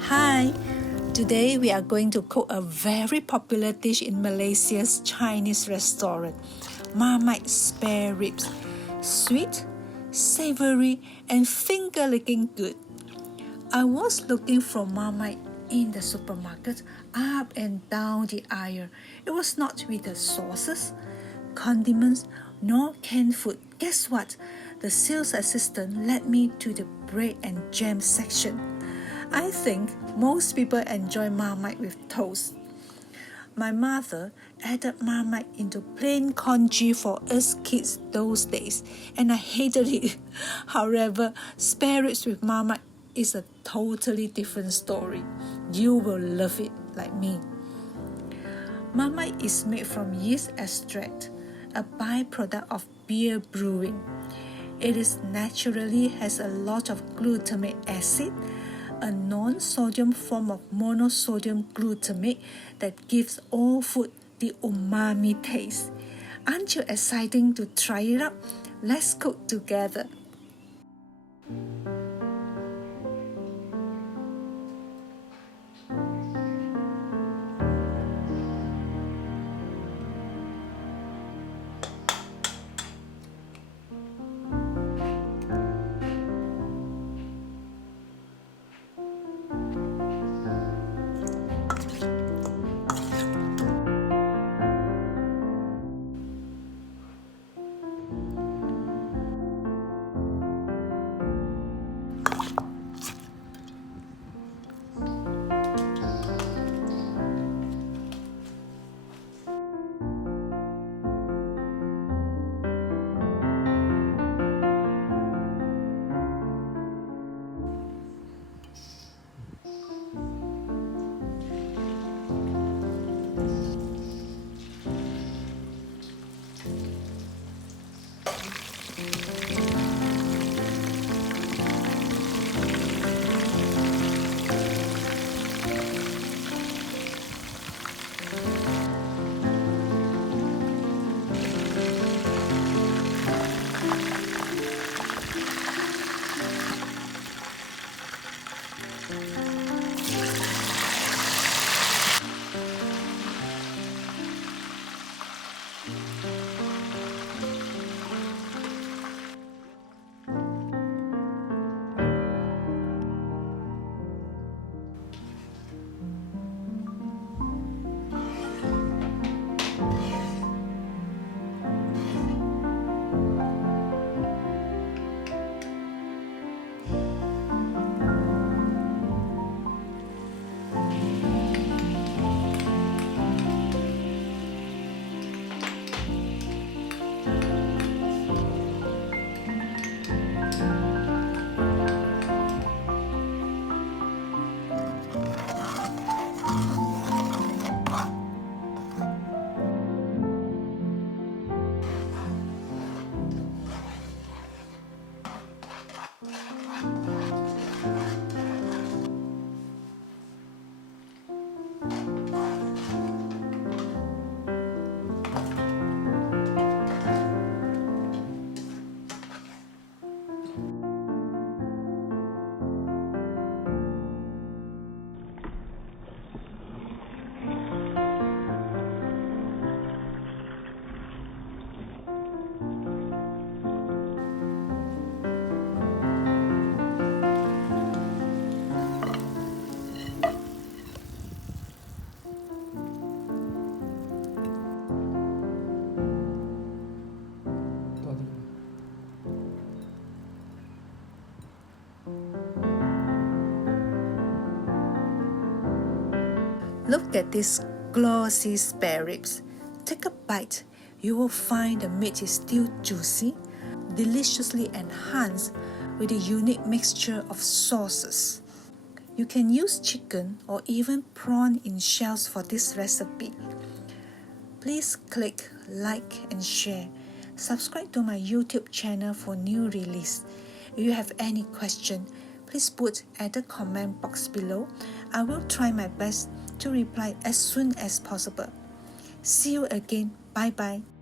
Hi, today we are going to cook a very popular dish in Malaysia's Chinese restaurant, Marmite Spareribs. Sweet, savory, and finger-licking good. I was looking for Marmite in the supermarket, up and down the aisle. It was not with the sauces, condiments, nor canned food. Guess what? The sales assistant led me to the bread and jam section. I think most people enjoy Marmite with toast. My mother added Marmite into plain congee for us kids those days, and I hated it. However, spareribs with Marmite is a totally different story. You will love it like me. Marmite is made from yeast extract, a byproduct of beer brewing. It naturally has a lot of glutamic acid, a non-sodium form of monosodium glutamate that gives all food the umami taste. Aren't you excited to try it out? Let's cook together. Look at these glossy spareribs. Take a bite. You will find the meat is still juicy, deliciously enhanced with a unique mixture of sauces. You can use chicken or even prawn in shells for this recipe. Please click like and share. Subscribe to my YouTube channel for new release. If you have any question, please put at the comment box below. I will try my best to reply as soon as possible. See you again. Bye bye.